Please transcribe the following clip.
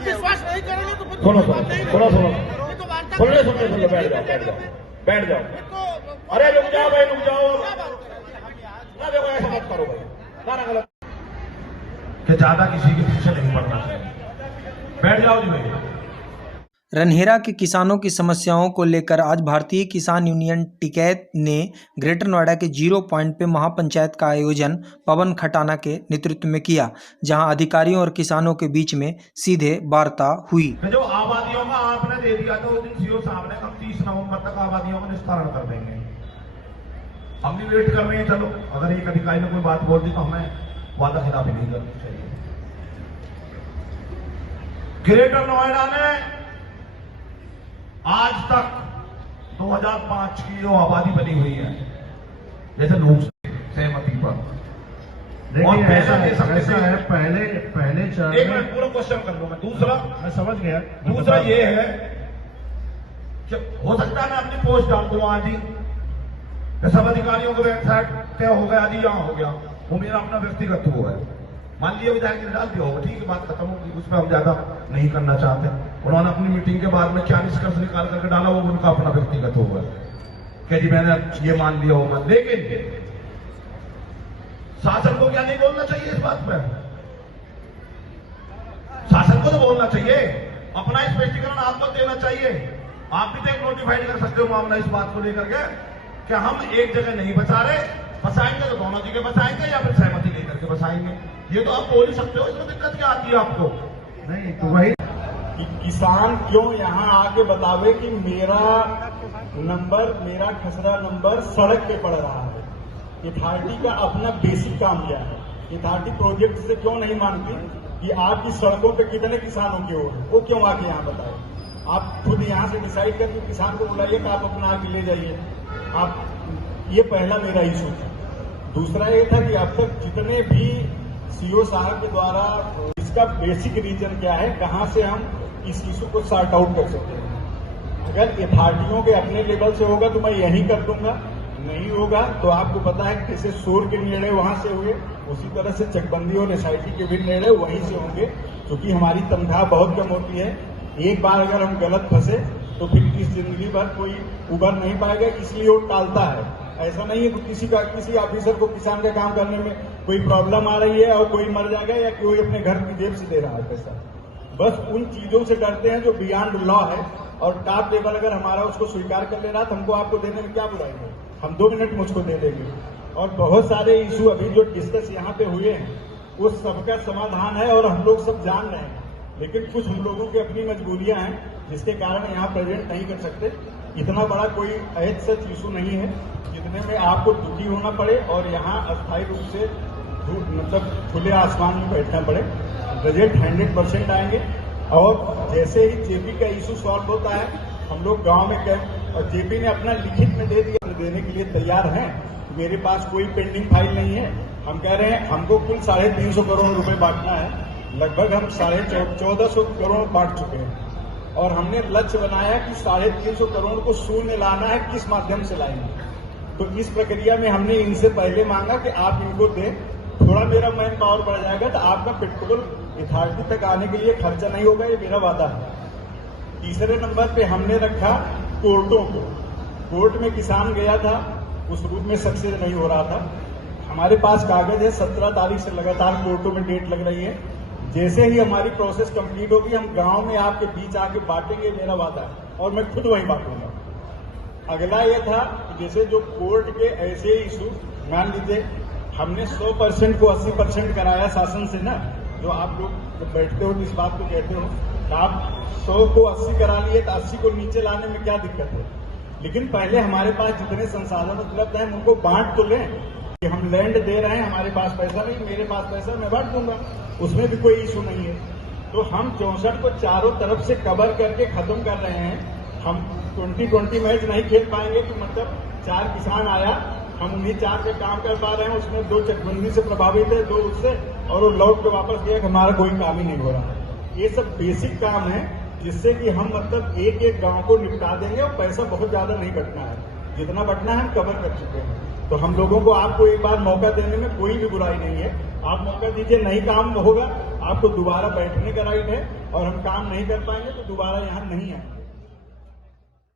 आप विश्वास नहीं करेंगे तो सुनो बैठ जाओ। अरे रुक जाओ भाई, रुक जाओ ना, देखो ऐसा मत करो भाई, ना गलत कि ज्यादा किसी के पीछे नहीं पड़ना चाहिए। बैठ जाओ जी भाई। रनहेरा के किसानों की समस्याओं को लेकर आज भारतीय किसान यूनियन टिकैत ने ग्रेटर नोएडा के 0 पॉइंट पे महापंचायत का आयोजन पवन खटाना के नेतृत्व में किया, जहां अधिकारियों और किसानों के बीच में सीधे वार्ता हुई। जो आबादियों का आपने दे दिया था उस दिन सीओ साहब ने, हम 30 नवंबर तक आबादियों का निस्तारण कर देंगे। हम भी वेट कर रहे हैं। चलो अगर एक अधिकारी ने कोई बात बोल दी तो हमें वादा खिलाफी नहीं करनी चाहिए। ग्रेटर नोएडा ने आज तक 2005 की जो आबादी बनी हुई है, जैसे लोग सहमति पर, और पैसा दे सकते हैं पहले चरण। एक मिनट पूरा क्वेश्चन कर लूं मैं। दूसरा मैं समझ गया। दूसरा ये है कि हो सकता है मैं अपनी पोस्ट डाल दूं आज ही, सब अधिकारियों को वेबसाइट तय हो गया, आज यहाँ हो गया, वो मेरा अपना व्यक्तिगत हुआ है। मान लिया विधायक ने डाल दिया होगा, ठीक है, बात खत्म होगी, उसमें हम ज्यादा नहीं करना चाहते। उन्होंने अपनी मीटिंग के बाद में क्या निष्कर्ष निकाल करके डाला, वो उनका अपना व्यक्तिगत होगा कि जी मैंने ये मान लिया होगा। लेकिन शासन को क्या नहीं बोलना चाहिए इस बात पर? शासन को तो बोलना चाहिए, अपना स्पष्टीकरण आपको देना चाहिए। आप भी तो एक नोटिफाइड कर सकते हो मामला इस बात को लेकर के कि हम एक जगह नहीं बचा रहे, बसाएंगे तो दोनों जगह बसाएंगे या फिर सहमति लेकर के बसाएंगे। ये तो आप बोल ही सकते हो, इसमें दिक्कत क्या आती है आपको? नहीं तो वही कि किसान क्यों यहाँ आके बतावे कि मेरा नंबर, मेरा खसरा नंबर सड़क पे पड़ रहा है। अथॉरिटी का अपना बेसिक काम क्या है? अथॉरिटी प्रोजेक्ट से क्यों नहीं मानती कि आपकी सड़कों पे कितने किसानों की ओर है, वो क्यों आके यहाँ बताए? आप खुद यहाँ से डिसाइड करके किसान को बुलाइए कि आप अपना आगे ले जाइए। आप, ये पहला मेरा इशू था। दूसरा ये था कि अब तक जितने भी सीओ साहब के द्वारा, इसका बेसिक रीजन क्या है, कहां से हम इस इशू को सॉर्ट आउट कर सकते हैं। अगर अथॉरिटियों के अपने लेवल से होगा तो मैं यही कर दूंगा, नहीं होगा तो आपको पता है कैसे शोर के निर्णय वहां से हुए, उसी तरह से चकबंदी और एसआईटी के भी निर्णय वहीं से होंगे, क्योंकि हमारी तनख्वाह बहुत कम होती है। एक बार अगर हम गलत फंसे तो फिर इस जिंदगी भर कोई उबर नहीं पाएगा, इसलिए वो टालता है। ऐसा नहीं है कि किसी ऑफिसर को किसान का काम करने में कोई प्रॉब्लम आ रही है और कोई मर जाएगा या कोई अपने घर की जेब से दे रहा है पैसा। बस उन चीजों से डरते हैं जो बियॉन्ड लॉ है, और टॉप लेवल अगर हमारा उसको स्वीकार कर ले रहा तो हमको आपको देने में क्या बुराएंगे, हम 2 मिनट मुझको दे देंगे। और बहुत सारे इशू अभी जो डिस्कस यहाँ पे हुए हैं वो सबका समाधान है और हम लोग सब जान रहे हैं, लेकिन कुछ हम लोगों की अपनी मजबूरियां हैं जिसके कारण यहाँ प्रेजेंट नहीं कर सकते। इतना बड़ा कोई एज सच इशू नहीं है जितने में आपको दुखी होना पड़े और यहाँ अस्थायी रूप से मतलब खुले आसमान में बैठना पड़े। बजट 100% आएंगे, और जैसे ही जेपी का इशू सॉल्व होता है हम लोग गांव में कैंप, और जेपी ने अपना लिखित में दे दिया, देने के लिए तैयार हैं। मेरे पास कोई पेंडिंग फाइल नहीं है। हम कह रहे हैं हमको कुल 350 करोड़ रुपए बांटना है, लगभग हम 1450 करोड़ बांट चुके हैं, और हमने लक्ष्य बनाया कि 350 करोड़ को शून्य लाना है। किस माध्यम से लाएंगे? तो इस प्रक्रिया में हमने इनसे पहले मांगा कि आप इनको दें, थोड़ा मेरा मैन पावर बढ़ जाएगा तो आपका पेट्रोल अथॉरिटी तक आने के लिए खर्चा नहीं होगा, ये मेरा वादा है। तीसरे नंबर पे हमने रखा कोर्टों को। कोर्ट में किसान गया था, उस रूप में सक्सेस नहीं हो रहा था। हमारे पास कागज है, 17 तारीख से लगातार कोर्टों में डेट लग रही है। जैसे ही हमारी प्रोसेस कंप्लीट होगी हम गांव में आपके बीच आके बांटेंगे, मेरा वादा है, और मैं खुद वहीं बांटूंगा। अगला ये था कि जैसे जो कोर्ट के ऐसे इशू, मान लीजिए हमने 100% को 80% कराया शासन से ना, जो आप लोग जब बैठते हो इस बात को कहते हो, तो आप 100 को 80 करा लिए तो 80 को नीचे लाने में क्या दिक्कत है? लेकिन पहले हमारे पास जितने संसाधन उपलब्ध हैं उनको बांट तो लें कि हम लैंड दे रहे हैं, हमारे पास पैसा नहीं, मेरे पास पैसा, मैं बांट दूंगा, उसमें भी कोई इशू नहीं है। तो हम 64 को चारों तरफ से कवर करके खत्म कर रहे हैं। हम 20-20 मैच नहीं खेल पाएंगे कि मतलब 4 किसान आया, हम उन्हीं 4 पे काम कर पा रहे हैं, उसमें 2 चकबंदी से प्रभावित है, 2 उससे, और वो लौट के वापस गया कि हमारा कोई काम ही नहीं हो रहा है। ये सब बेसिक काम है जिससे कि हम मतलब एक गांव को निपटा देंगे, और पैसा बहुत ज्यादा नहीं कटना है, जितना बटना है हम कवर कर चुके हैं। तो हम लोगों को आपको एक बार मौका देने में कोई भी बुराई नहीं है, आप मौका दीजिए, नहीं काम होगा आपको दोबारा बैठने का राइट है और हम काम नहीं कर पाएंगे तो दोबारा यहाँ नहीं आएंगे।